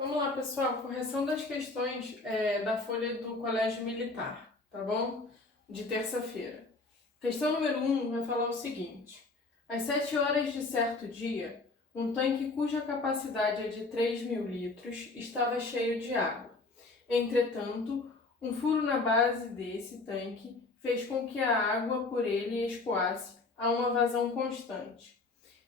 Vamos lá, pessoal, correção das questões da folha do Colégio Militar, tá bom? De terça-feira. Questão número 1 vai falar o seguinte: às 7 horas de certo dia, um tanque cuja capacidade é de 3.000 litros estava cheio de água. Entretanto, um furo na base desse tanque fez com que a água por ele escoasse a uma vazão constante.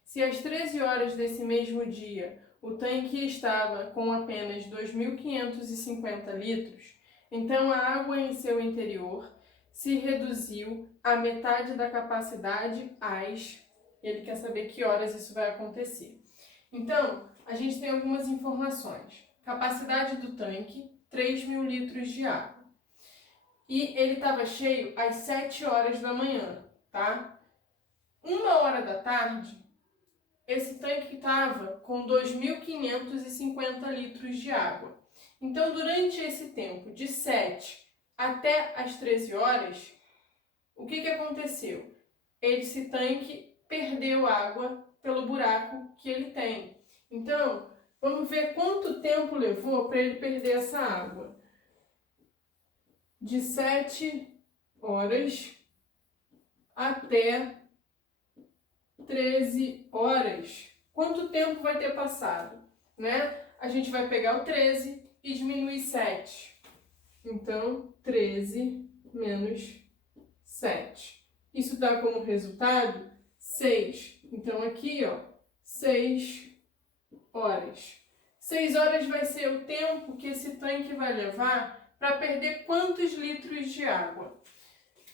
Se às 13 horas desse mesmo dia o tanque estava com apenas 2.550 litros, então a água em seu interior se reduziu à metade da capacidade às... Ele quer saber que horas isso vai acontecer. Então, a gente tem algumas informações. Capacidade do tanque, 3.000 litros de água. E ele estava cheio às 7 horas da manhã, tá? 1 hora da tarde, esse tanque estava com 2.550 litros de água. Então, durante esse tempo, de 7 até as 13 horas, o que aconteceu? Esse tanque perdeu água pelo buraco que ele tem. Então, vamos ver quanto tempo levou para ele perder essa água. De 7 horas até 13 horas. Quanto tempo vai ter passado? Né? A gente vai pegar o 13 e diminuir 7. Então, 13 menos 7. Isso dá como resultado 6. Então, aqui, ó, 6 horas. 6 horas vai ser o tempo que esse tanque vai levar para perder quantos litros de água?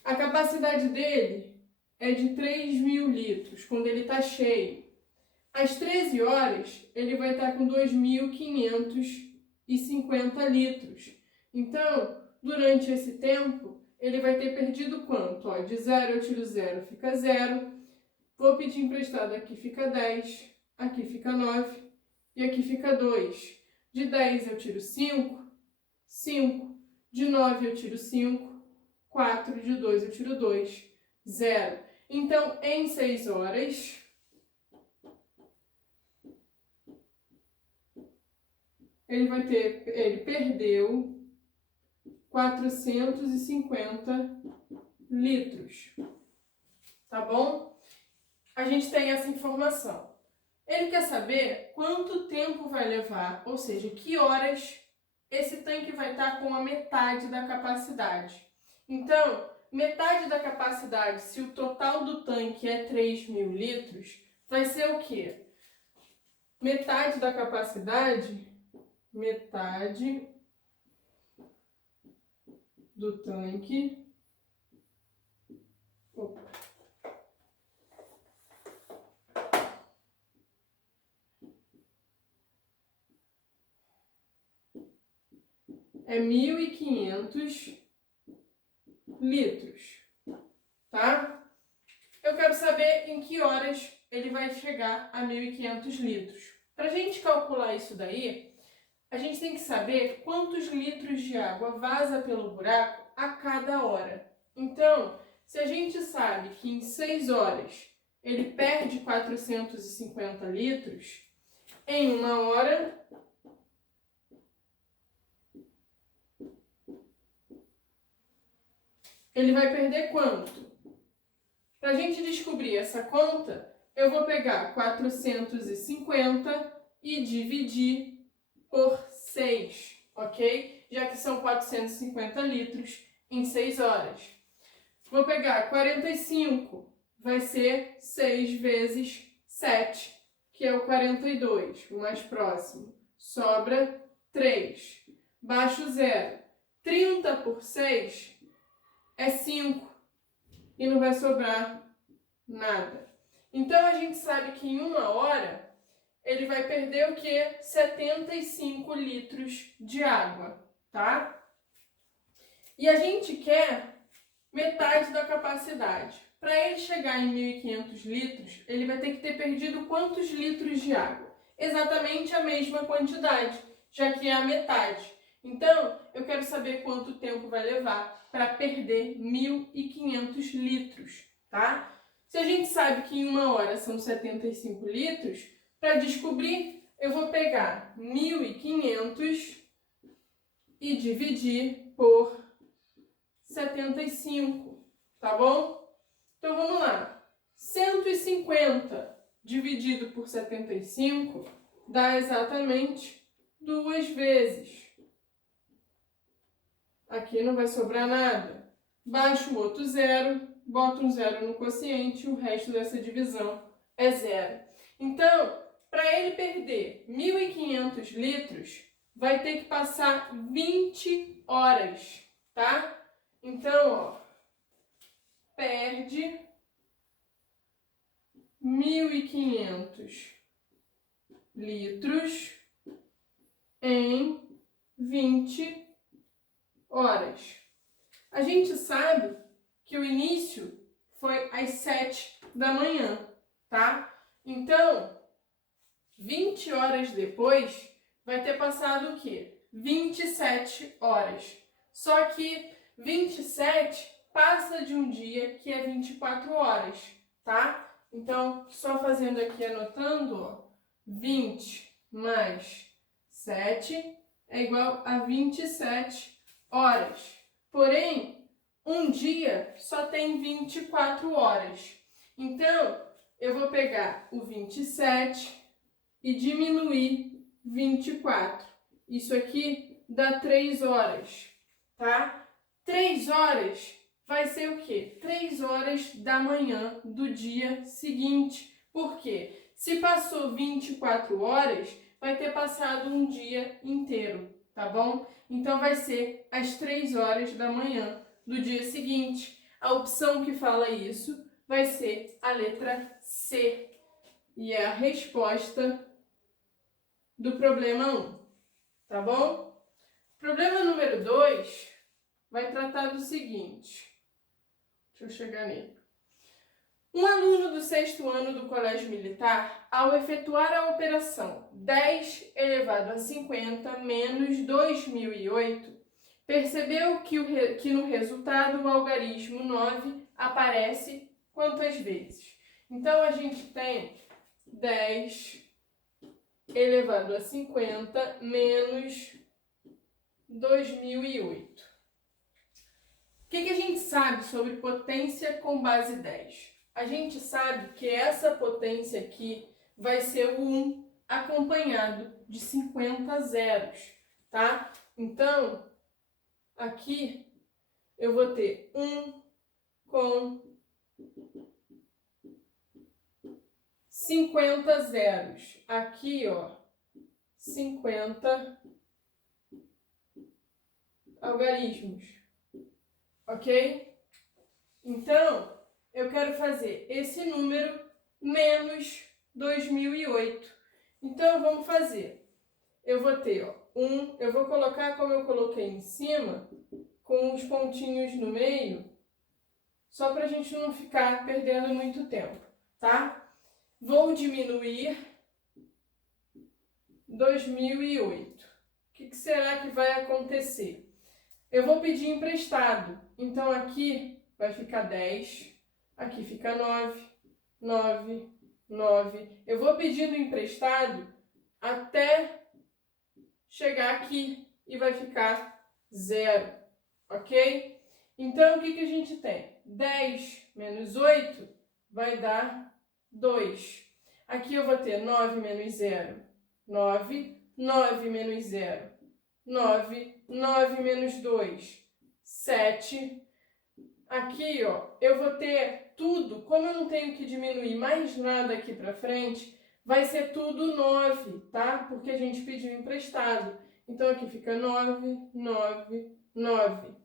A capacidade dele é de 3.000 litros, quando ele está cheio. Às 13 horas, ele vai estar com 2.550 litros. Então, durante esse tempo, ele vai ter perdido quanto? Ó, de 0 eu tiro 0, fica 0. Vou pedir emprestado, aqui fica 10, aqui fica 9 e aqui fica 2. De 10 eu tiro 5, 5. De 9 eu tiro 5, 4. De 2 eu tiro 2, 0. Então, em 6 horas, ele perdeu 450 litros. Tá bom? A gente tem essa informação. Ele quer saber quanto tempo vai levar, ou seja, que horas esse tanque vai estar com a metade da capacidade. Então, metade da capacidade, se o total do tanque é 3.000 litros, vai ser o quê? Metade da capacidade, metade do tanque, é 1.500 litros, tá? Eu quero saber em que horas ele vai chegar a 1.500 litros. Para a gente calcular isso daí, a gente tem que saber quantos litros de água vaza pelo buraco a cada hora. Então, se a gente sabe que em 6 horas ele perde 450 litros, em 1 hora ele vai perder quanto? Para a gente descobrir essa conta, eu vou pegar 450 e dividir por 6, ok? Já que são 450 litros em 6 horas. Vou pegar 45, vai ser 6 vezes 7, que é o 42, o mais próximo. Sobra 3. Baixo 0. 30 por 6 é 5 e não vai sobrar nada. Então, a gente sabe que em 1 hora ele vai perder o quê? 75 litros de água, tá? E a gente quer metade da capacidade. Para ele chegar em 1.500 litros, ele vai ter que ter perdido quantos litros de água? Exatamente a mesma quantidade, já que é a metade. Então, eu quero saber quanto tempo vai levar para perder 1.500 litros, tá? Se a gente sabe que em 1 hora são 75 litros, para descobrir, eu vou pegar 1.500 e dividir por 75, tá bom? Então, vamos lá. 150 dividido por 75 dá exatamente 2 vezes. Aqui não vai sobrar nada. Baixo o outro zero, boto um zero no quociente e o resto dessa divisão é zero. Então, para ele perder 1.500 litros, vai ter que passar 20 horas, tá? Então, ó, perde 1.500 litros em 20 horas. A gente sabe que o início foi às 7 da manhã, tá? Então, 20 horas depois, vai ter passado o quê? 27 horas. Só que 27 passa de um dia que é 24 horas, tá? Então, só fazendo aqui, anotando, ó, 20 mais 7 é igual a 27 horas. Porém, um dia só tem 24 horas. Então, eu vou pegar o 27 e diminuir 24. Isso aqui dá 3 horas, tá? 3 horas vai ser o quê? 3 horas da manhã do dia seguinte. Por quê? Se passou 24 horas, vai ter passado um dia inteiro, tá bom? Então, vai ser às 3 horas da manhã do dia seguinte. A opção que fala isso vai ser a letra C. E é a resposta do problema 1, tá bom? Problema número 2 vai tratar do seguinte. Deixa eu chegar nele. Um aluno do 6º ano do Colégio Militar, ao efetuar a operação 10 elevado a 50 menos 2008, percebeu que no resultado o algarismo 9 aparece quantas vezes? Então, a gente tem 10 elevado a 50 menos 2008. O que a gente sabe sobre potência com base 10? A gente sabe que essa potência aqui vai ser o 1 acompanhado de 50 zeros, tá? Então, aqui eu vou ter 1 com 50 zeros. Aqui, ó, 50 algarismos, ok? Então, eu quero fazer esse número menos 2008. Então, vamos fazer. Eu vou ter, ó, eu vou colocar como eu coloquei em cima, com os pontinhos no meio, só para a gente não ficar perdendo muito tempo, tá? Vou diminuir 2008. O que será que vai acontecer? Eu vou pedir emprestado. Então, aqui vai ficar 10, aqui fica 9, 9, 9. Eu vou pedindo emprestado até chegar aqui e vai ficar 0, ok? Então, o que a gente tem? 10 menos 8 vai dar 2. Aqui eu vou ter 9 menos 0, 9. 9 menos 0, 9. 9 menos 2, 7. Aqui, ó, eu vou ter tudo. Como eu não tenho que diminuir mais nada aqui pra frente, vai ser tudo 9, tá? Porque a gente pediu emprestado. Então, aqui fica 9, 9, 9.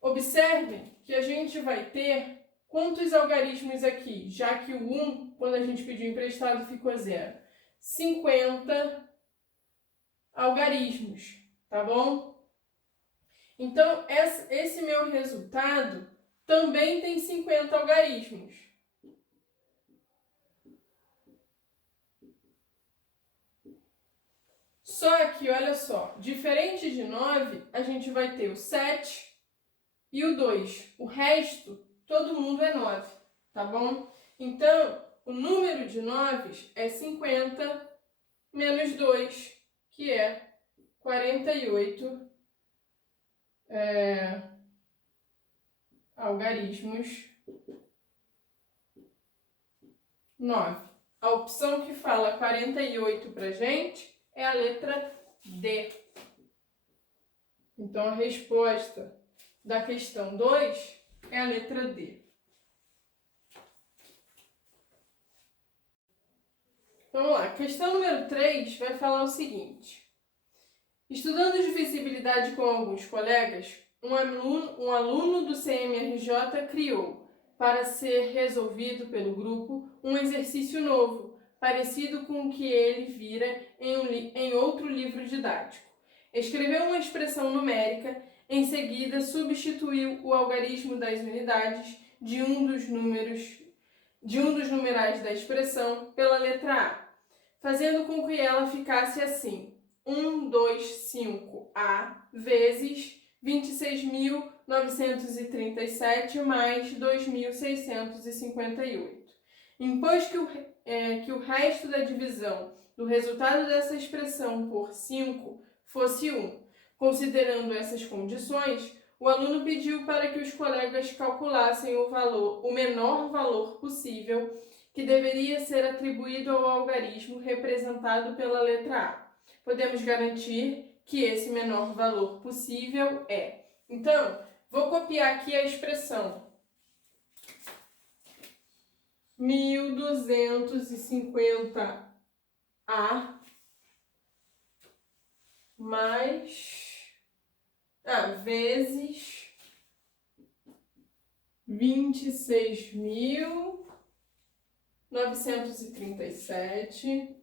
Observem que a gente vai ter quantos algarismos aqui, já que o 1, quando a gente pediu emprestado, ficou 0. 50 algarismos, tá bom? Então, esse meu resultado também tem 50 algarismos. Só que, olha só, diferente de 9, a gente vai ter o 7 e o 2. O resto, todo mundo é 9, tá bom? Então, o número de 9 é 50 menos 2, que é 48 algarismos 9. A opção que fala 48 pra gente é a letra D. Então, a resposta da questão 2 é a letra D. Vamos lá. Questão número 3 vai falar o seguinte. Estudando divisibilidade com alguns colegas, um aluno do CMRJ criou, para ser resolvido pelo grupo, um exercício novo, parecido com o que ele vira em outro livro didático. Escreveu uma expressão numérica, em seguida substituiu o algarismo das unidades de um dos numerais da expressão pela letra A, fazendo com que ela ficasse assim: 125A vezes 26.937 mais 2.658. Impôs que o resto da divisão do resultado dessa expressão por 5 fosse 1. Considerando essas condições, o aluno pediu para que os colegas calculassem o menor valor possível que deveria ser atribuído ao algarismo representado pela letra A. Podemos garantir que esse menor valor possível é. Então, vou copiar aqui a expressão 1.250A vezes 26.937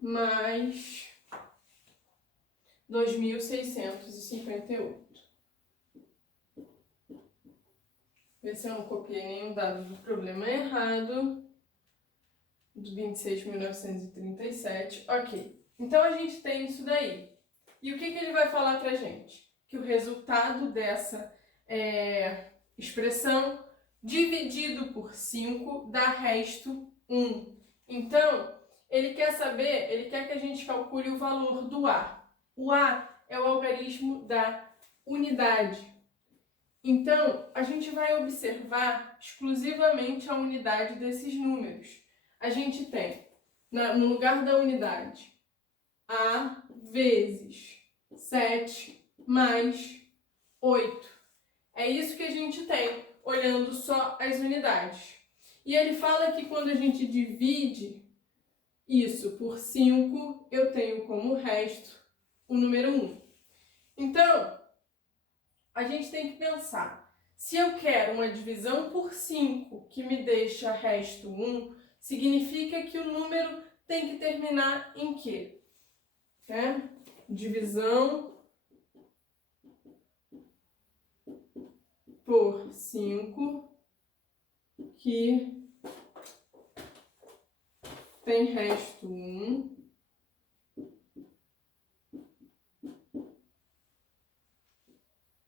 mais 2.658. Ver se eu não copiei nenhum dado do problema errado. Do 26.937. Ok. Então, a gente tem isso daí. E o que ele vai falar pra gente? Que o resultado dessa expressão dividido por 5 dá resto 1. Então, ele quer que a gente calcule o valor do A. O A é o algarismo da unidade. Então, a gente vai observar exclusivamente a unidade desses números. A gente tem, no lugar da unidade, A vezes 7 mais 8. É isso que a gente tem, olhando só as unidades. E ele fala que quando a gente divide isso por 5, eu tenho como resto o número 1. Então, a gente tem que pensar, se eu quero uma divisão por 5 que me deixa resto 1, significa que o número tem que terminar em quê? Divisão por 5 que tem resto 1.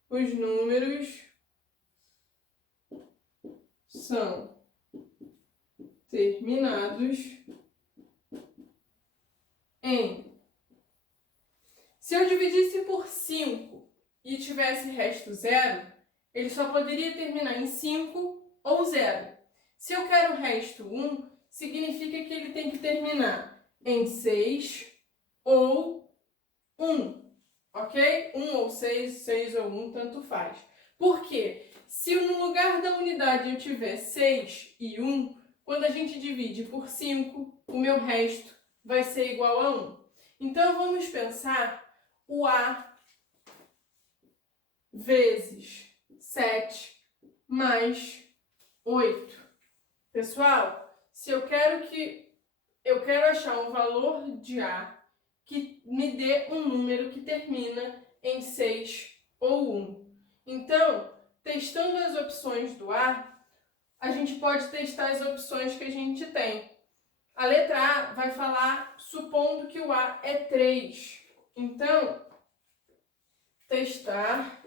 Os números são terminados em. Se eu dividisse por 5 e tivesse resto 0, ele só poderia terminar em 5 ou 0. Se eu quero resto 1, significa que ele tem que terminar em 6 ou 1. Ok? 1 ou 6, 6 ou 1, tanto faz. Por quê? Se no lugar da unidade eu tiver 6 e 1, quando a gente divide por 5, o meu resto vai ser igual a 1. Então, vamos pensar o A vezes 7 mais 8. Pessoal, se eu quero achar um valor de A que me dê um número que termina em 6 ou 1. Então, testando as opções do A, a gente pode testar as opções que a gente tem. A letra A vai falar supondo que o A é 3. Então, testar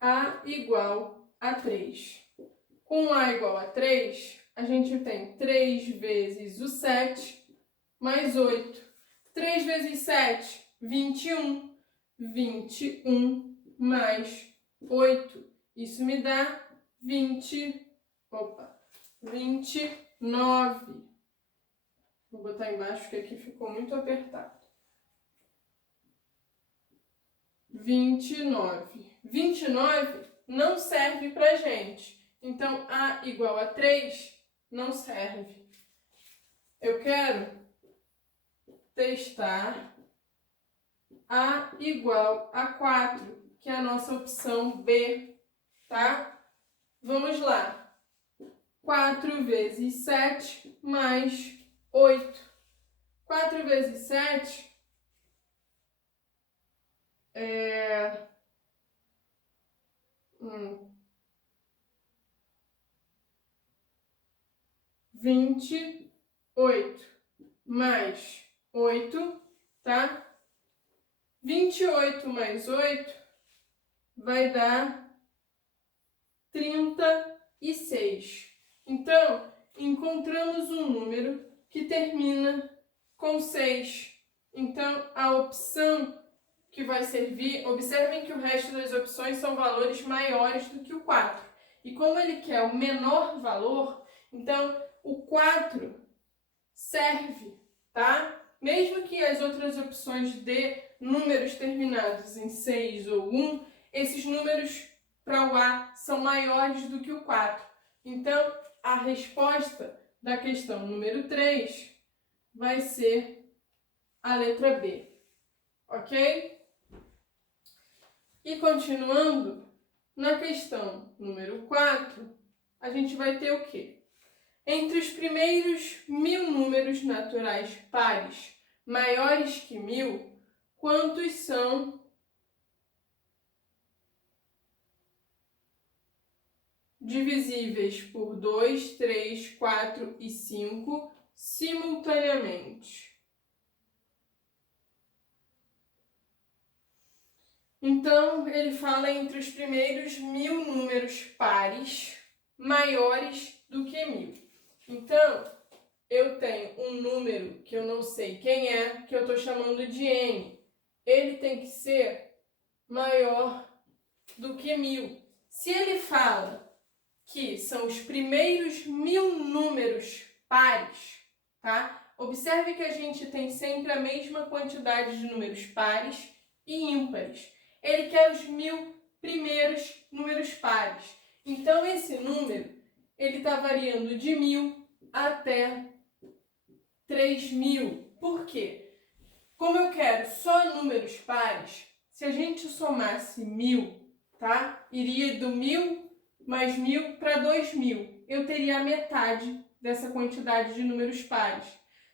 A igual a 3. Com A igual a 3, a gente tem 3 vezes o 7 mais 8. 3 vezes 7, 21. 21 mais 8. Isso me dá 29. Vou botar embaixo porque aqui ficou muito apertado. 29. 29 não serve pra gente. Então, A igual a 3 não serve. Eu quero testar A igual a 4, que é a nossa opção B, tá? Vamos lá. 4 vezes 7 mais 8. 4 vezes 7 é... 28 mais 8, tá? 28 mais 8 vai dar 36. Então, encontramos um número que termina com 6. Então, a opção que vai servir, observem que o resto das opções são valores maiores do que o 4. E como ele quer o menor valor, então o 4 serve, tá? Mesmo que as outras opções dê números terminados em 6 ou 1, esses números para o A são maiores do que o 4. Então, a resposta da questão número 3 vai ser a letra B, ok? E continuando, na questão número 4, a gente vai ter o quê? Entre os primeiros 1000 números naturais pares maiores que 1000, quantos são divisíveis por 2, 3, 4 e 5 simultaneamente? Então, ele fala entre os primeiros 1000 números pares maiores do que 1000. Então, eu tenho um número que eu não sei quem é, que eu estou chamando de n. Ele tem que ser maior do que 1000. Se ele fala que são os primeiros 1000 números pares, tá? Observe que a gente tem sempre a mesma quantidade de números pares e ímpares. Ele quer os 1000 primeiros números pares. Então, esse número, ele está variando de 1000 até 3000. Por quê? Como eu quero só números pares, se a gente somasse 1000, tá? Iria do 1000 mais 1000 para 2000. Eu teria a metade dessa quantidade de números pares.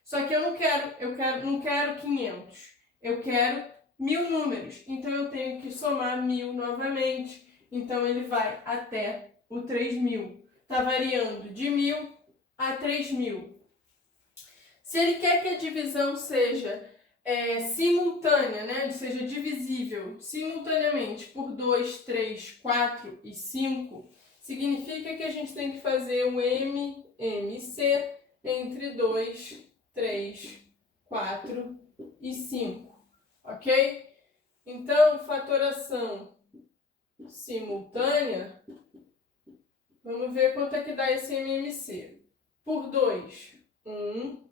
Só que eu não quero 500. Eu quero 1000 números. Então eu tenho que somar 1000 novamente. Então ele vai até o 3000. Está variando de 1000 a 3000. Se ele quer que a divisão seja simultânea, né? Seja divisível simultaneamente por 2, 3, 4 e 5, significa que a gente tem que fazer o MMC entre 2, 3, 4 e 5, ok? Então, fatoração simultânea, vamos ver quanto é que dá esse MMC. Por 2, 1,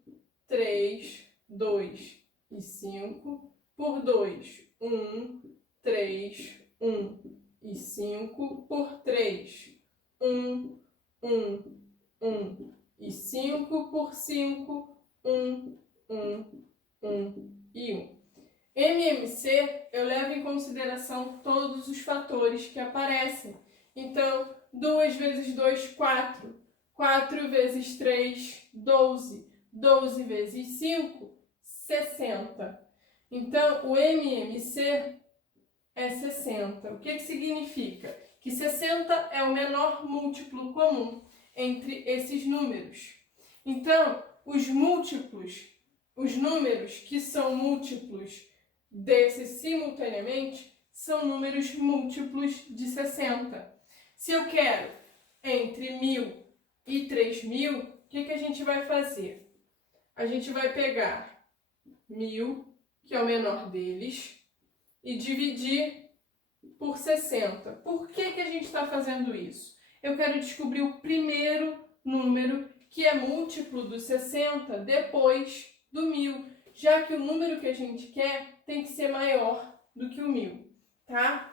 3, 2 e 5. Por 2, 1, 3, 1 e 5. Por 3, 1, 1, 1 e 5. Por 5, 1, 1, 1 e 1. MMC, eu levo em consideração todos os fatores que aparecem. Então, 2 vezes 2, 4. 4 vezes 3, 12. 12 vezes 5, 60. Então, o MMC é 60. O que significa? Que 60 é o menor múltiplo comum entre esses números. Então, os números que são múltiplos desses simultaneamente, são números múltiplos de 60. Se eu quero entre 1000 e 3.000, o que a gente vai fazer? A gente vai pegar 1.000, que é o menor deles, e dividir por 60. Por que a gente está fazendo isso? Eu quero descobrir o primeiro número que é múltiplo do 60 depois do 1.000, já que o número que a gente quer tem que ser maior do que o 1.000, tá?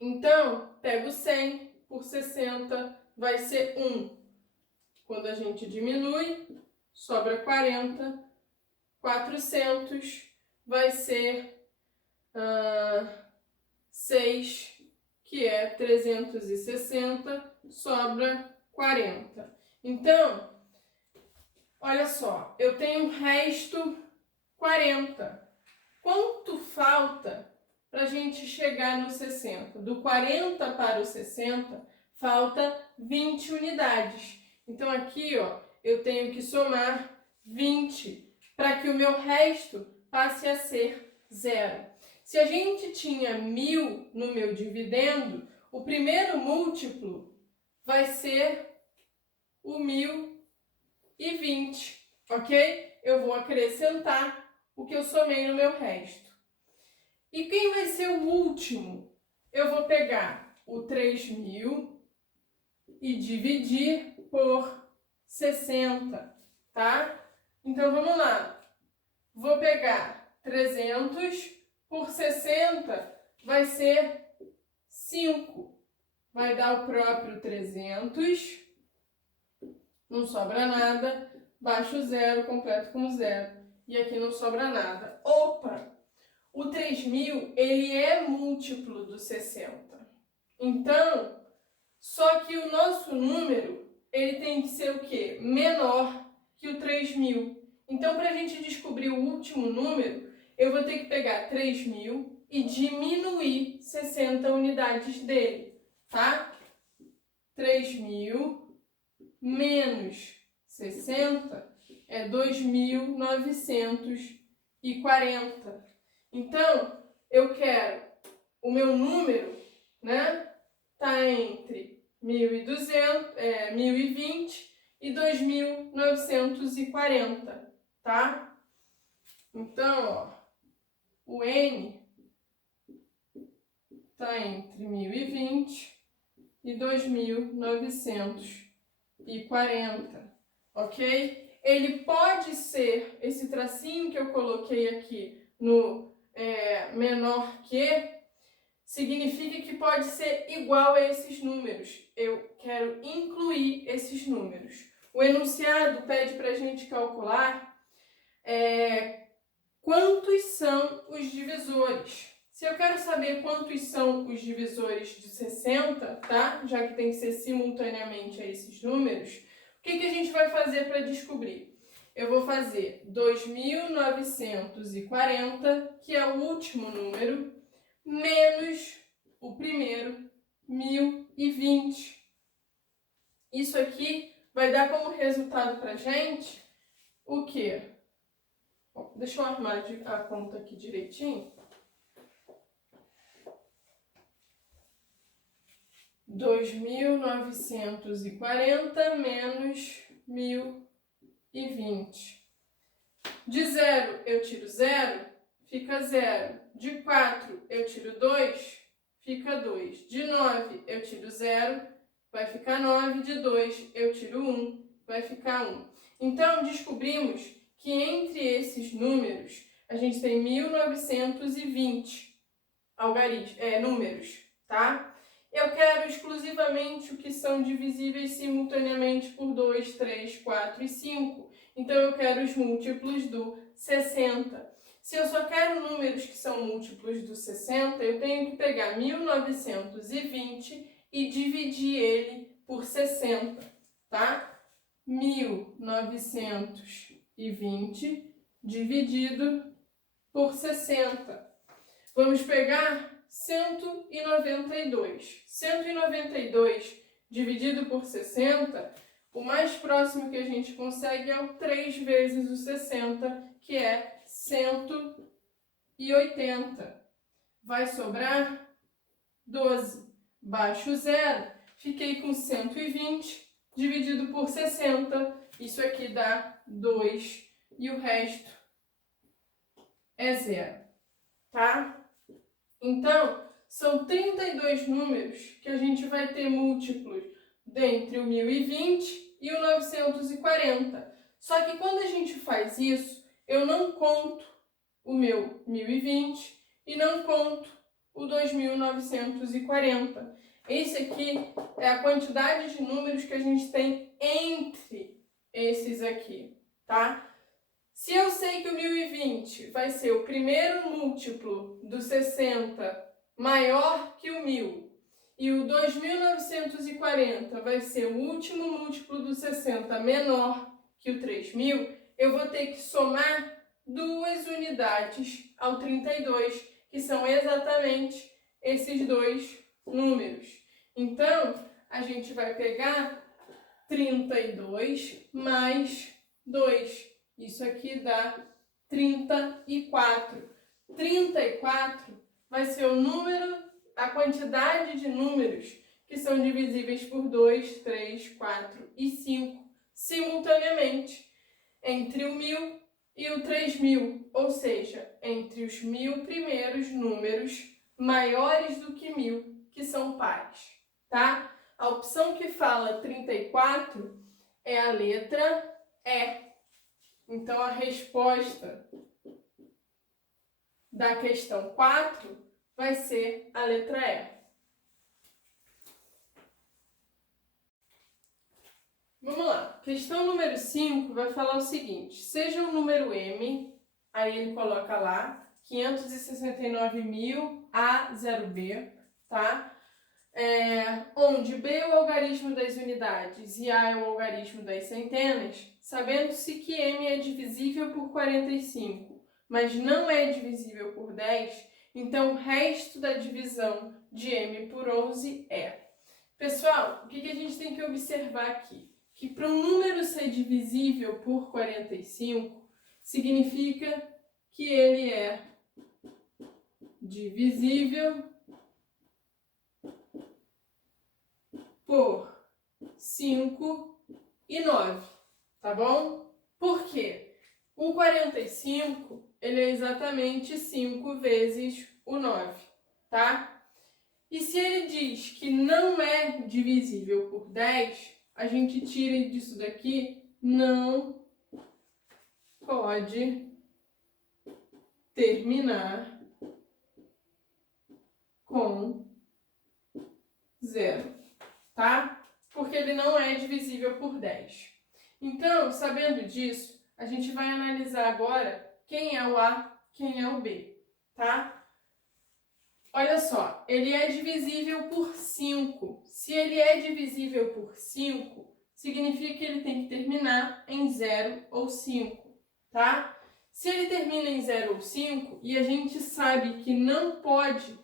Então, pego 100 por 60, vai ser 1. Quando a gente diminui, sobra 40. 400 vai ser 6, que é 360, sobra 40. Então, olha só, eu tenho um resto 40. Quanto falta para a gente chegar no 60? Do 40 para o 60, falta 20 unidades. Então, aqui, ó, eu tenho que somar 20 para que o meu resto passe a ser 0. Se a gente tinha 1.000 no meu dividendo, o primeiro múltiplo vai ser o 1.020, ok? Eu vou acrescentar o que eu somei no meu resto. E quem vai ser o último? Eu vou pegar o 3.000 e dividir por 60, tá? Então, vamos lá. Vou pegar 300 por 60, vai ser 5. Vai dar o próprio 300. Não sobra nada. Baixo zero, completo com zero. E aqui não sobra nada. Opa! O 3.000, ele é múltiplo do 60. Então, só que o nosso número, ele tem que ser o quê? Menor que o 3.000. Então, para a gente descobrir o último número, eu vou ter que pegar 3.000 e diminuir 60 unidades dele, tá? 3.000 menos 60 é 2.940. Então, eu quero o meu número, né? Tá entre 1.020 e 2.940, tá? Então, ó, o N tá entre 1.020 e 2.940, ok? Ele pode ser, esse tracinho que eu coloquei aqui no menor que, significa que pode ser igual a esses números. Eu quero incluir esses números. O enunciado pede para a gente calcular quantos são os divisores. Se eu quero saber quantos são os divisores de 60, tá? Já que tem que ser simultaneamente a esses números, o que a gente vai fazer para descobrir? Eu vou fazer 2.940, que é o último número, menos o primeiro, 1.020. Isso aqui vai dar como resultado para a gente o quê? Bom, deixa eu arrumar a conta aqui direitinho. 2.940 menos 1.020. De 0 eu tiro 0, fica 0. De 4 eu tiro 2, fica 2. De 9 eu tiro 0, vai ficar 9. De 2 eu tiro 1, vai ficar 1. Então, descobrimos que entre esses números, a gente tem 1.920 números, tá? Eu quero exclusivamente o que são divisíveis simultaneamente por 2, 3, 4 e 5. Então, eu quero os múltiplos do 60. Se eu só quero números que são múltiplos do 60, eu tenho que pegar 1.920 e dividir ele por 60, tá? 1.920 dividido por 60. Vamos pegar 192. 192 dividido por 60, o mais próximo que a gente consegue é o 3 vezes o 60, que é 180. Vai sobrar 12. Baixo zero, fiquei com 120, dividido por 60. Isso aqui dá 2 e o resto é 0, tá? Então, são 32 números que a gente vai ter múltiplos dentre o 1020 e o 940. Só que quando a gente faz isso, eu não conto o meu 1020 e não conto o 2940. Esse aqui é a quantidade de números que a gente tem entre esses aqui, tá? Se eu sei que o 1020 vai ser o primeiro múltiplo do 60 maior que o 1000 e o 2940 vai ser o último múltiplo do 60 menor que o 3000, eu vou ter que somar 2 unidades ao 32, que são exatamente esses dois números. Então, a gente vai pegar 32 mais 2. Isso aqui dá 34. 34 vai ser o número, a quantidade de números que são divisíveis por 2, 3, 4 e 5 simultaneamente entre o 1000 e o 3000, ou seja, entre os 1000 primeiros números maiores do que 1000, que são pares, tá? A opção que fala 34 é a letra E. Então, a resposta da questão 4 vai ser a letra E. Vamos lá. Questão número 5 vai falar o seguinte. Seja o número M, aí ele coloca lá, 569.000 a 0B, tá? Onde B é o algarismo das unidades e A é o algarismo das centenas, sabendo-se que M é divisível por 45, mas não é divisível por 10, então o resto da divisão de M por 11 é. Pessoal, o que a gente tem que observar aqui? Que para um número ser divisível por 45, significa que ele é divisível por 5 e 9, tá bom? Por quê? O 45, ele é exatamente 5 vezes o 9, tá? E se ele diz que não é divisível por 10, a gente tira disso daqui, não pode terminar com 0. Tá? Porque ele não é divisível por 10. Então, sabendo disso, a gente vai analisar agora quem é o A, quem é o B, tá? Olha só, ele é divisível por 5. Se ele é divisível por 5, significa que ele tem que terminar em 0 ou 5, tá? Se ele termina em 0 ou 5, e a gente sabe que não pode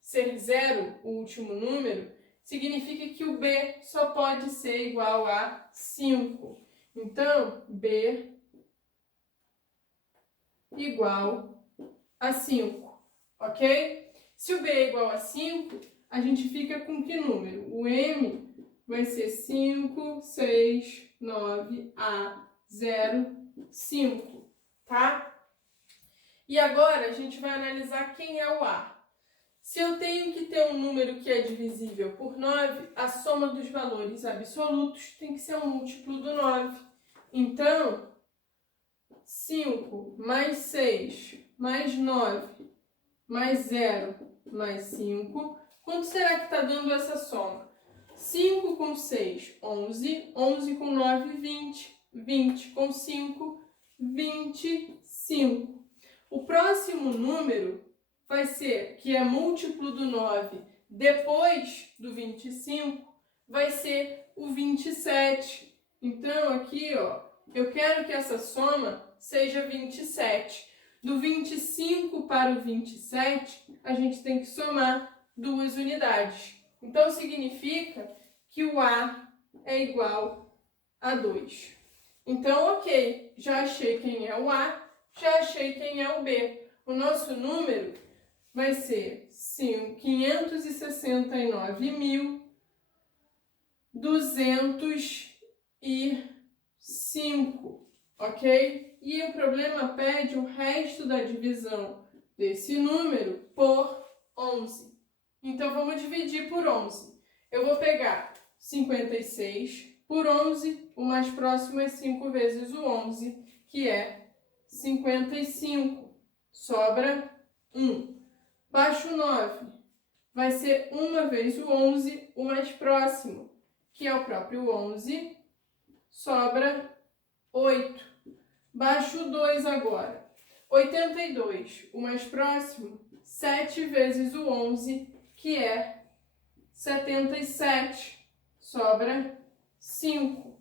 ser 0 o último número, significa que o B só pode ser igual a 5. Então, B igual a 5, ok? Se o B é igual a 5, a gente fica com que número? O M vai ser 5, 6, 9, A, 0, 5, tá? E agora a gente vai analisar quem é o A. Se eu tenho que ter um número que é divisível por 9, a soma dos valores absolutos tem que ser um múltiplo do 9. Então, 5 mais 6 mais 9 mais 0 mais 5. Quanto será que está dando essa soma? 5 com 6, 11. 11 com 9, 20. 20 com 5, 25. O próximo número vai ser, que é múltiplo do 9 depois do 25, vai ser o 27. Então, aqui, ó, eu quero que essa soma seja 27. Do 25 para o 27, a gente tem que somar 2 unidades. Então, significa que o A é igual a 2. Então, ok, já achei quem é o A, já achei quem é o B. O nosso número vai ser 569.200 205, ok? E o problema pede o resto da divisão desse número por 11. Então, vamos dividir por 11. Eu vou pegar 56 por 11, o mais próximo é 5 vezes o 11, que é 55. Sobra 1. Baixo 9. Vai ser 1 vezes o 11, o mais próximo, que é o próprio 11. Sobra 8. Baixo 2 agora. 82. O mais próximo, 7 vezes o 11, que é 77. Sobra 5.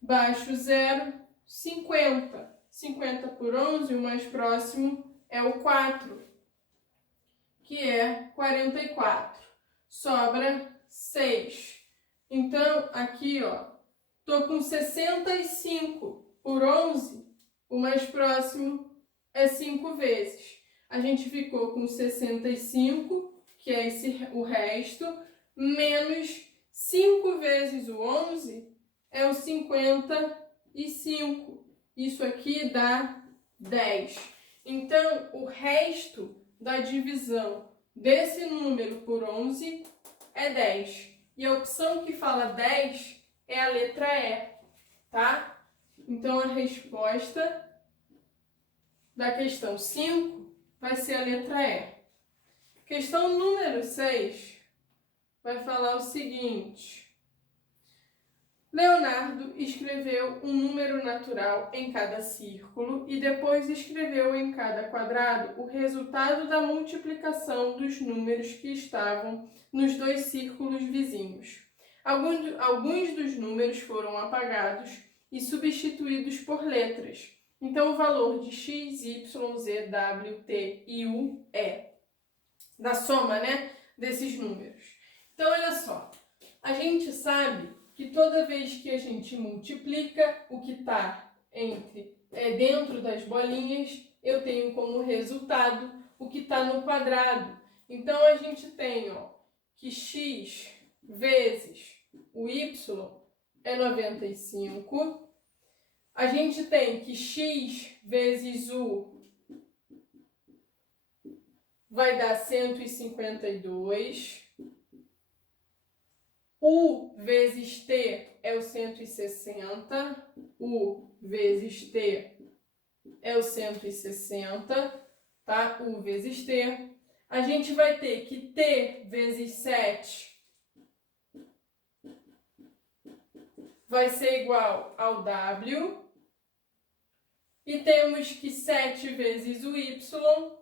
Baixo 0, 50. 50 por 11, o mais próximo é o 4, que é 44. Sobra 6. Então, aqui, ó, tô com 65 por 11, o mais próximo é 5 vezes. A gente ficou com 65, que é o resto, menos 5 vezes o 11 é o 55. Isso aqui dá 10. Então, o resto da divisão desse número por 11 é 10. E a opção que fala 10 é a letra E, tá? Então, a resposta da questão 5 vai ser a letra E. Questão número 6 vai falar o seguinte: Leonardo escreveu um número natural em cada círculo e depois escreveu em cada quadrado o resultado da multiplicação dos números que estavam nos 2 círculos vizinhos. Alguns dos números foram apagados e substituídos por letras. Então, o valor de x, y, z, w, t e u é da soma, né, desses números. Então, olha só, a gente sabe que toda vez que a gente multiplica o que está dentro das bolinhas, eu tenho como resultado o que está no quadrado. Então, a gente tem, ó, que x vezes o y é 95. A gente tem que x vezes u vai dar 152. U vezes T é o 160. U vezes T é o 160, tá? U vezes T. A gente vai ter que T vezes 7 vai ser igual ao W. E temos que 7 vezes o Y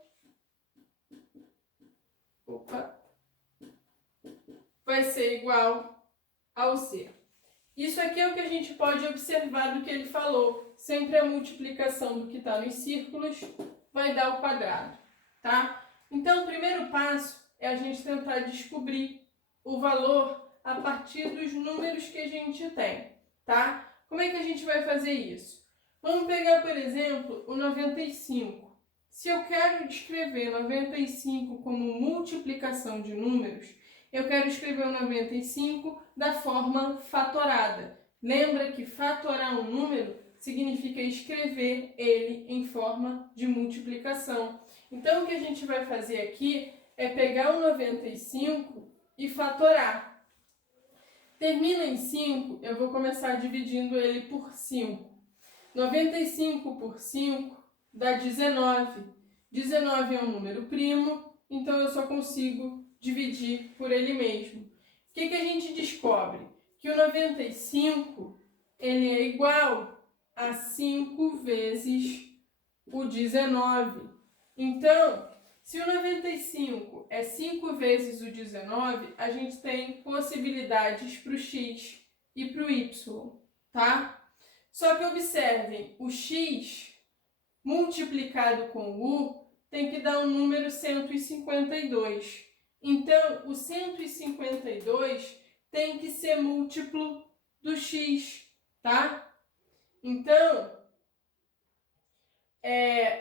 vai ser igual ao Z. Isso aqui é o que a gente pode observar do que ele falou. Sempre a multiplicação do que está nos círculos vai dar o quadrado, tá? Então, o primeiro passo é a gente tentar descobrir o valor a partir dos números que a gente tem, tá? Como é que a gente vai fazer isso? Vamos pegar, por exemplo, o 95. Se eu quero escrever 95 como multiplicação de números, eu quero escrever o 95 da forma fatorada. Lembra que fatorar um número significa escrever ele em forma de multiplicação. Então, o que a gente vai fazer aqui é pegar o 95 e fatorar. Termina em 5, eu vou começar dividindo ele por 5. 95 por 5 dá 19. 19 é um número primo, então eu só consigo dividir por ele mesmo. O que a gente descobre? Que o 95 ele é igual a 5 vezes o 19. Então, se o 95 é 5 vezes o 19, a gente tem possibilidades para o x e para o y, tá? Só que observem, o x multiplicado com o u tem que dar um número 152. Então, o 152 tem que ser múltiplo do x, tá? Então,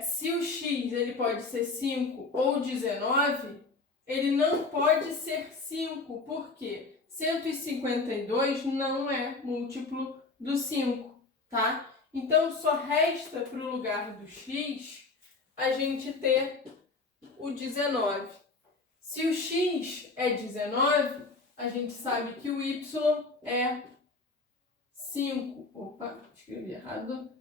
se o x ele pode ser 5 ou 19, ele não pode ser 5. Por quê? 152 não é múltiplo do 5, tá? Então, só resta para o lugar do x a gente ter o 19. Se o x é 19, a gente sabe que o y é 5. Opa, escrevi errado.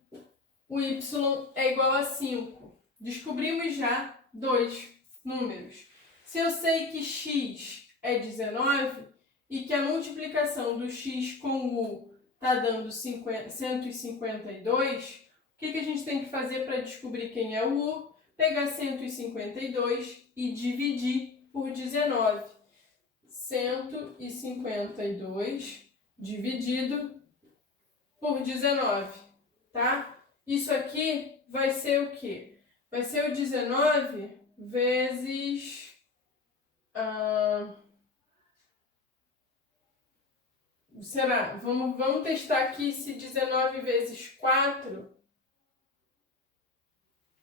O y é igual a 5. Descobrimos já dois números. Se eu sei que x é 19 e que a multiplicação do x com o u está dando 152, o que a gente tem que fazer para descobrir quem é o u? Pegar 152 e dividir por 19. 152 dividido por 19, tá? Isso aqui vai ser o quê? Vai ser o 19 vezes... será? Vamos testar aqui se 19 vezes 4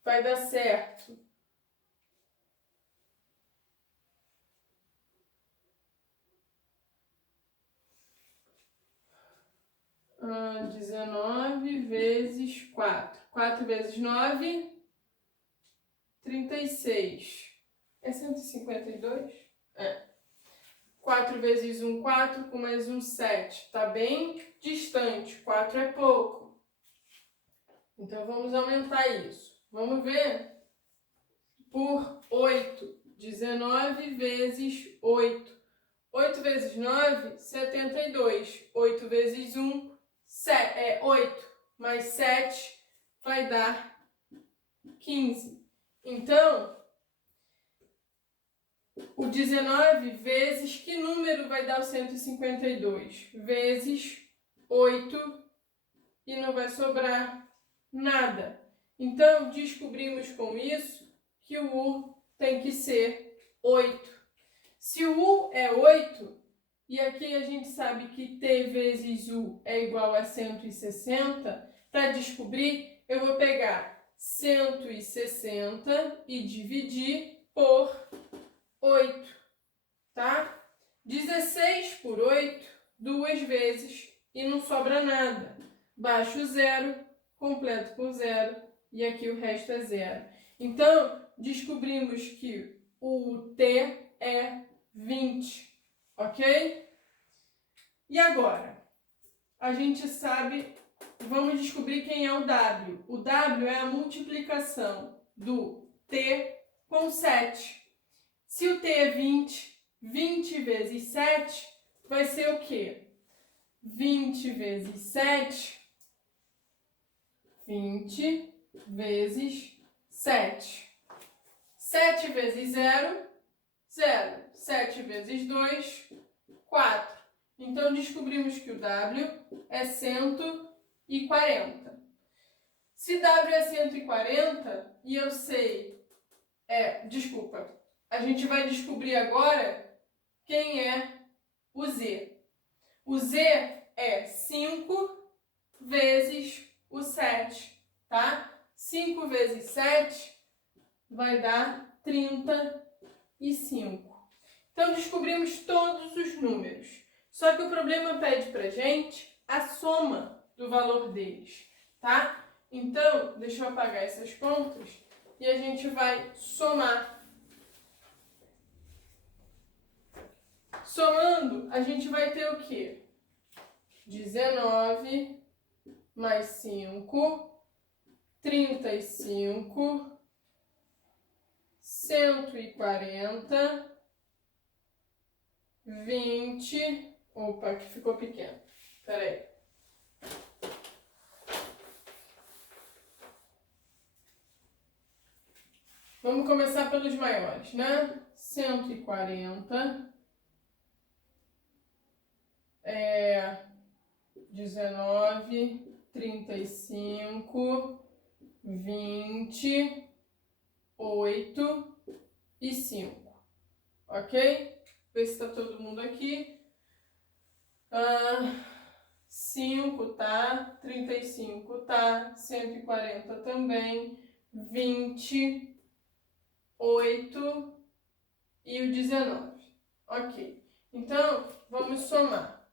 vai dar certo. Ah, 19 vezes 4. 4 vezes 9, 36. É 152? É. 4 vezes 1, 4, com mais um, 7. Está bem distante, 4 é pouco. Então, vamos aumentar isso. Vamos ver por 8. 19 vezes 8. 8 vezes 9, 72. 8 vezes 1, 8. Mais 7 vai dar 15. Então, o 19 vezes que número vai dar o 152? Vezes 8 e não vai sobrar nada. Então, descobrimos com isso que o U tem que ser 8. Se o U é 8, e aqui a gente sabe que T vezes U é igual a 160, para descobrir, eu vou pegar 160 e dividir por 8, tá? 16 por 8, 2 vezes e não sobra nada. Baixo o zero, completo por zero e aqui o resto é zero. Então, descobrimos que o T é 20, ok? E agora? A gente sabe, vamos descobrir quem é o W. O W é a multiplicação do T com 7. Se o T é 20, 20 vezes 7 vai ser o quê? 20 vezes 7, 20 vezes 7. 7 vezes 0, 0. 7 vezes 2, 4. Então, descobrimos que o W é 140. Se W é 140, e eu sei... a gente vai descobrir agora quem é o Z. O Z é 5 vezes o 7, tá? 5 vezes 7 vai dar 35. Então, descobrimos todos os números. Só que o problema pede pra gente a soma do valor deles, tá? Então, deixa eu apagar essas contas e a gente vai somar. Somando, a gente vai ter o quê? 19 mais 5, 35, 140, 20... Opa, aqui ficou pequeno. Espera aí. Vamos começar pelos maiores, né? 140... 19, 35, 20, 8 e 5. Ok? Ver se está todo mundo aqui. 5 tá, 35 tá, 140 também, 20, 8 e o 19. Ok. Então, vamos somar.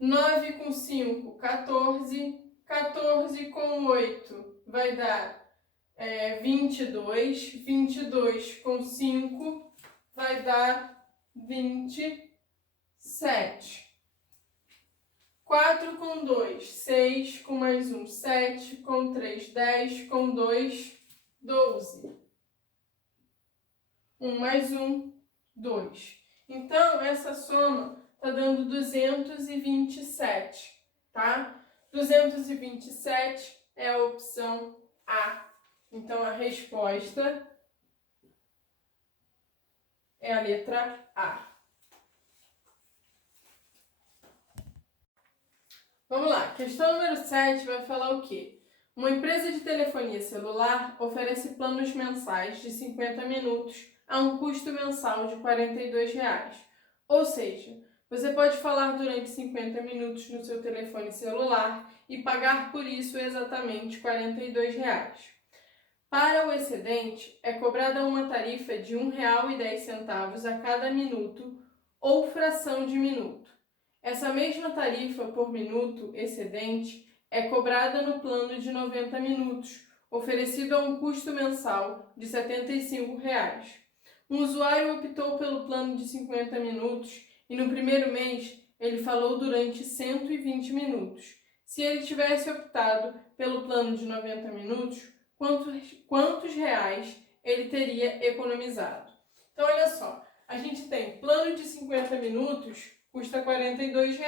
9 com 5, 14. 14 com 8 vai dar 22. 22 com 5 vai dar 27. 4 com 2, 6, com mais 1, 7, com 3, 10, com 2, 12. 1 mais 1, 2. Então, essa soma está dando 227, tá? 227 é a opção A. Então, a resposta é a letra A. Vamos lá, questão número 7 vai falar o quê? Uma empresa de telefonia celular oferece planos mensais de 50 minutos a um custo mensal de R$ 42. Ou seja, você pode falar durante 50 minutos no seu telefone celular e pagar por isso exatamente R$ 42. Para o excedente, é cobrada uma tarifa de R$ 1,10 a cada minuto ou fração de minuto. Essa mesma tarifa por minuto excedente é cobrada no plano de 90 minutos, oferecido a um custo mensal de R$ 75. Um usuário optou pelo plano de 50 minutos e no primeiro mês ele falou durante 120 minutos. Se ele tivesse optado pelo plano de 90 minutos, quantos reais ele teria economizado? Então, olha só, a gente tem plano de 50 minutos, custa R$ 42.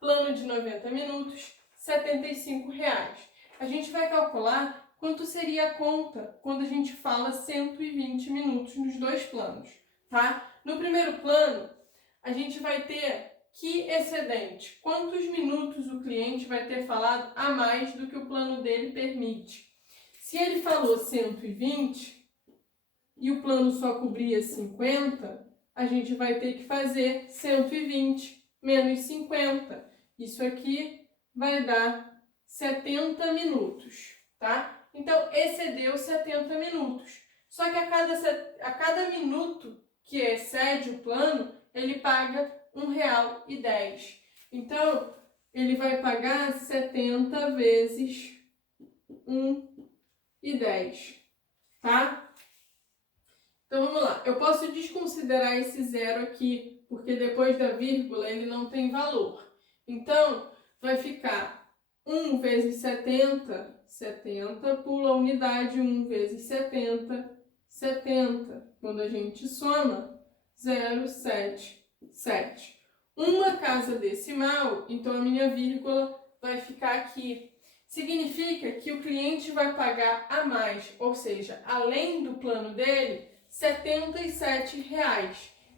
Plano de 90 minutos, R$ 75. A gente vai calcular quanto seria a conta quando a gente fala 120 minutos nos dois planos, tá? No primeiro plano, a gente vai ter que excedente, quantos minutos o cliente vai ter falado a mais do que o plano dele permite. Se ele falou 120 e o plano só cobria 50, a gente vai ter que fazer 120 menos 50. Isso aqui vai dar 70 minutos, tá? Então, excedeu 70 minutos. Só que a cada minuto que excede o plano, ele paga R$ 1,10. Então, ele vai pagar 70 vezes R$ 1,10, tá? Então, vamos lá. Eu posso desconsiderar esse zero aqui, porque depois da vírgula ele não tem valor. Então, vai ficar 1 vezes 70, 70, pula a unidade, 1 vezes 70, 70. Quando a gente soma, 0,77. Uma casa decimal, então a minha vírgula vai ficar aqui. Significa que o cliente vai pagar a mais, ou seja, além do plano dele, R$ 77.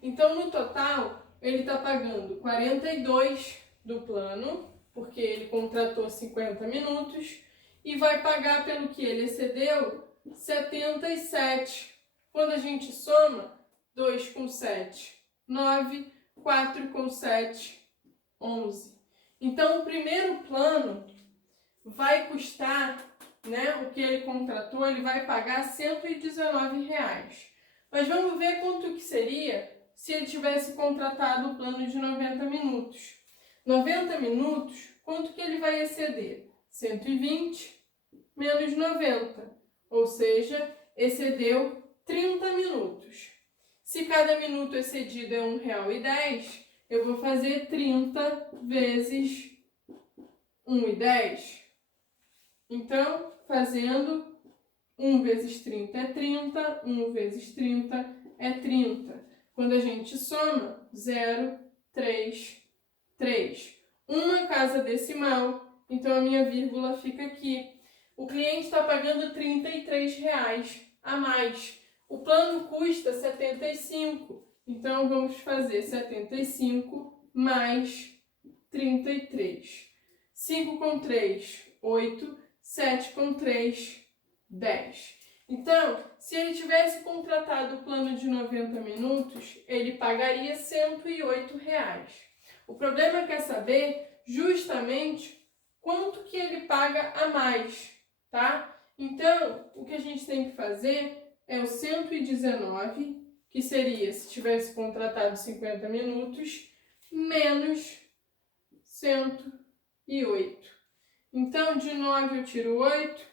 Então, no total, ele está pagando 42 do plano, porque ele contratou 50 minutos, e vai pagar pelo que ele excedeu 77. Quando a gente soma, 2 com 7, 9, 4 com 7, 11. Então, o primeiro plano vai custar, né, o que ele contratou, ele vai pagar R$ 119. Mas vamos ver quanto que seria se ele tivesse contratado o plano de 90 minutos. 90 minutos, quanto que ele vai exceder? 120 menos 90, ou seja, excedeu 30 minutos. Se cada minuto excedido é R$ 1,10, eu vou fazer 30 vezes R$ 1,10. Então, fazendo 1 vezes 30 é 30, 1 vezes 30 é 30. Quando a gente soma, 0, 3, 3. Uma casa decimal, então a minha vírgula fica aqui. O cliente está pagando R$ 33 a mais. O plano custa 75, então vamos fazer 75 mais 33. 5 com 3, 8, 7 com 3, 10. Então, se ele tivesse contratado o plano de 90 minutos, ele pagaria R$ 108. O problema quer saber justamente quanto que ele paga a mais, tá? Então, o que a gente tem que fazer é o 119, que seria se tivesse contratado 50 minutos, menos 108. Então, de 9 eu tiro 8,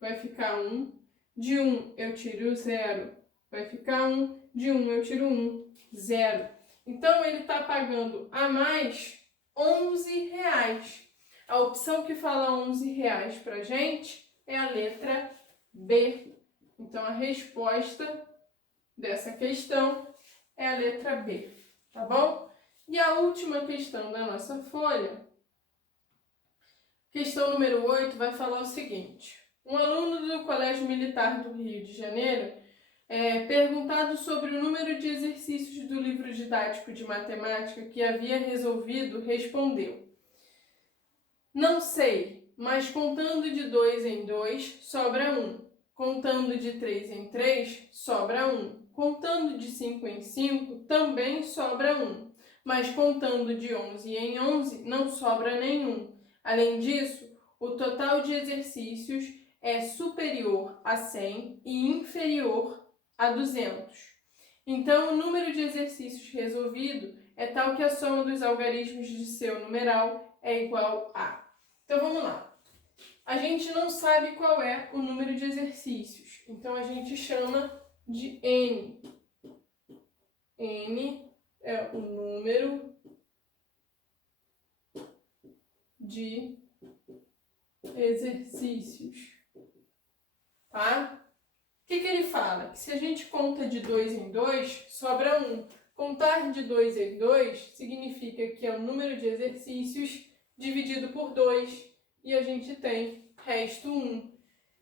vai ficar 1. De 1 eu tiro 0, vai ficar 1. De 1 eu tiro 1, 0. Então, ele está pagando a mais R$11. A opção que fala R$11 para gente é a letra B. Então, a resposta dessa questão é a letra B, tá bom? E a última questão da nossa folha, questão número 8, vai falar o seguinte. Um aluno do Colégio Militar do Rio de Janeiro, perguntado sobre o número de exercícios do livro didático de matemática que havia resolvido, respondeu: não sei, mas contando de 2 em 2, sobra 1. Contando de 3 em 3, sobra 1. Contando de 5 em 5, também sobra 1. Mas contando de 11 em 11, não sobra nenhum. Além disso, o total de exercícios é superior a 100 e inferior a 200. Então, o número de exercícios resolvido é tal que a soma dos algarismos de seu numeral é igual a. Então, vamos lá. A gente não sabe qual é o número de exercícios, então a gente chama de N. N é o número de exercícios, tá? O que ele fala? Que se a gente conta de 2 em 2, sobra 1. Contar de 2 em 2 significa que é o número de exercícios dividido por 2 e a gente tem resto 1.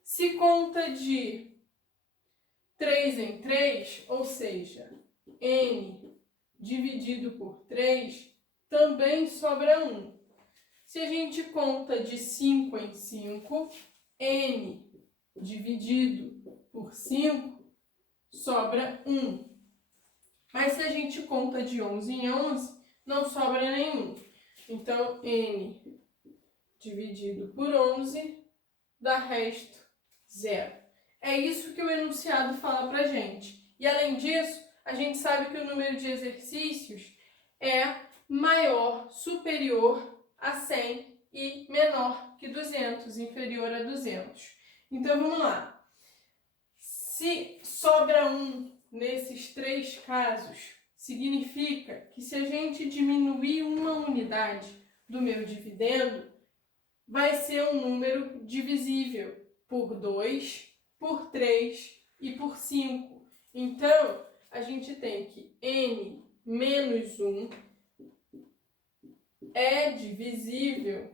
Se conta de 3 em 3, ou seja, N dividido por 3, também sobra 1. Se a gente conta de 5 em 5, N dividido por 5, sobra 1. Mas se a gente conta de 11 em 11, não sobra nenhum. Então, N dividido por 11 dá resto 0. É isso que o enunciado fala pra gente. E além disso, a gente sabe que o número de exercícios é maior, superior a 100 e menor que 200, inferior a 200. Então, vamos lá. Se sobra 1 nesses 3 casos, significa que se a gente diminuir uma unidade do meu dividendo, vai ser um número divisível por 2, por 3 e por 5. Então, a gente tem que N menos 1 é divisível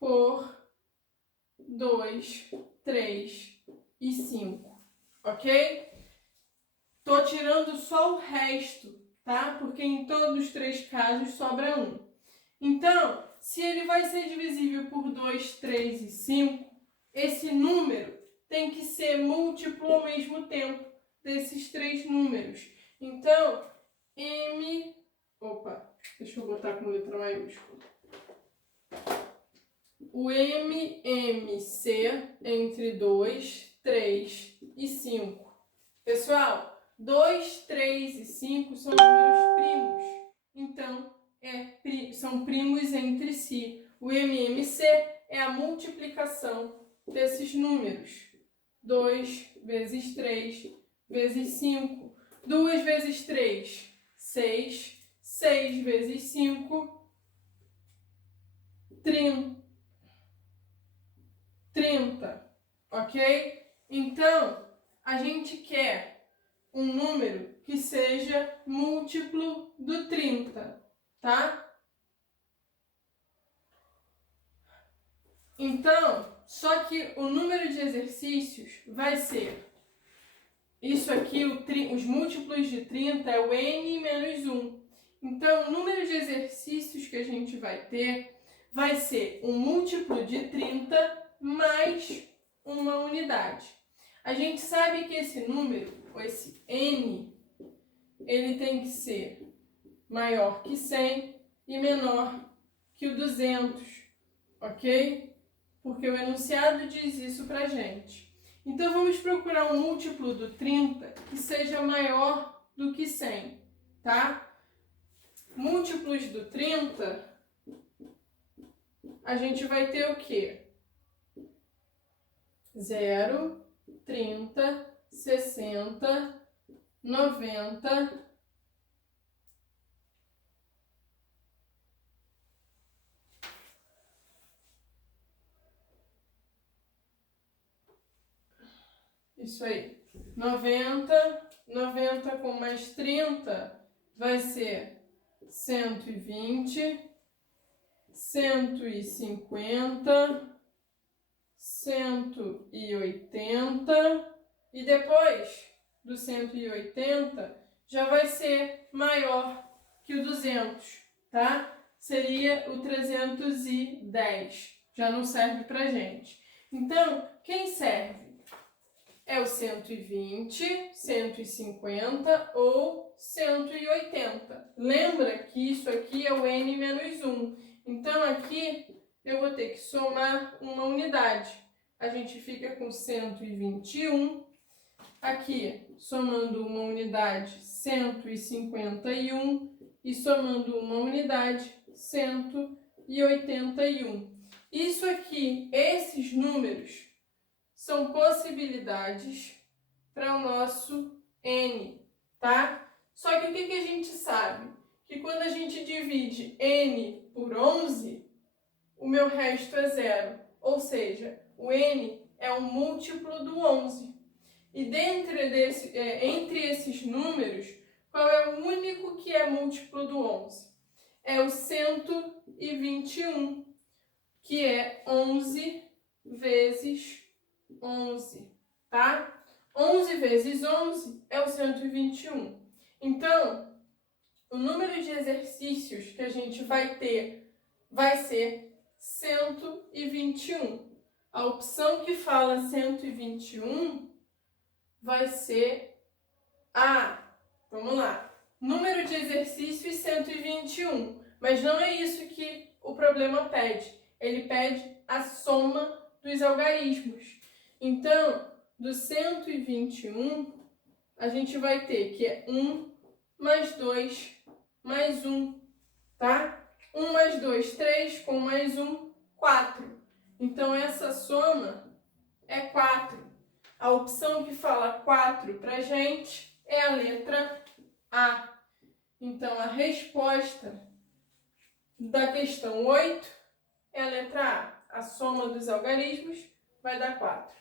por 2, 3 e 5, ok? Tô tirando só o resto, tá? Porque em todos os 3 casos sobra 1. Então, se ele vai ser divisível por 2, 3 e 5, esse número tem que ser múltiplo ao mesmo tempo desses 3 números. Então, deixa eu botar com letra maiúscula. O MMC entre 2, 3 e 5. Pessoal, 2, 3 e 5 são números primos. Então, são primos entre si. O MMC é a multiplicação desses números. 2 vezes 3 vezes 5. 2 vezes 3, 6. 6 vezes 5, 30. Ok? Então, a gente quer um número que seja múltiplo do 30, tá? Então, só que o número de exercícios vai ser isso aqui, os múltiplos de 30 é o N menos 1. Então, o número de exercícios que a gente vai ter vai ser um múltiplo de 30 mais uma unidade. A gente sabe que esse número, ou esse N, ele tem que ser maior que 100 e menor que o 200, ok? Porque o enunciado diz isso pra gente. Então, vamos procurar um múltiplo do 30 que seja maior do que 100, tá? Múltiplos do 30, a gente vai ter o quê? 0, 30, 60, 90, isso aí, 90, 90 com mais 30 vai ser 120, 150, 180 e depois do 180 já vai ser maior que o 200, tá? Seria o 310, já não serve pra gente. Então, quem serve? É o 120, 150 ou 180. Lembra que isso aqui é o n menos 1. Então, aqui eu vou ter que somar uma unidade. A gente fica com 121. Aqui, somando uma unidade, 151. E somando uma unidade, 181. Isso aqui, esses números, são possibilidades para o nosso n, tá? Só que o que a gente sabe? Que quando a gente divide n por 11, o meu resto é zero. Ou seja, o n é um múltiplo do 11. E entre esses números, qual é o único que é múltiplo do 11? É o 121, que é 11 vezes 11, tá? 11 vezes 11 é o 121. Então, o número de exercícios que a gente vai ter vai ser 121. A opção que fala 121 vai ser A. Vamos lá. Número de exercícios 121. Mas não é isso que o problema pede. Ele pede a soma dos algarismos. Então, do 121, a gente vai ter que é 1 mais 2 mais 1, tá? 1 mais 2, 3, com mais 1, 4. Então, essa soma é 4. A opção que fala 4 pra gente é a letra A. Então, a resposta da questão 8 é a letra A. A soma dos algarismos vai dar 4.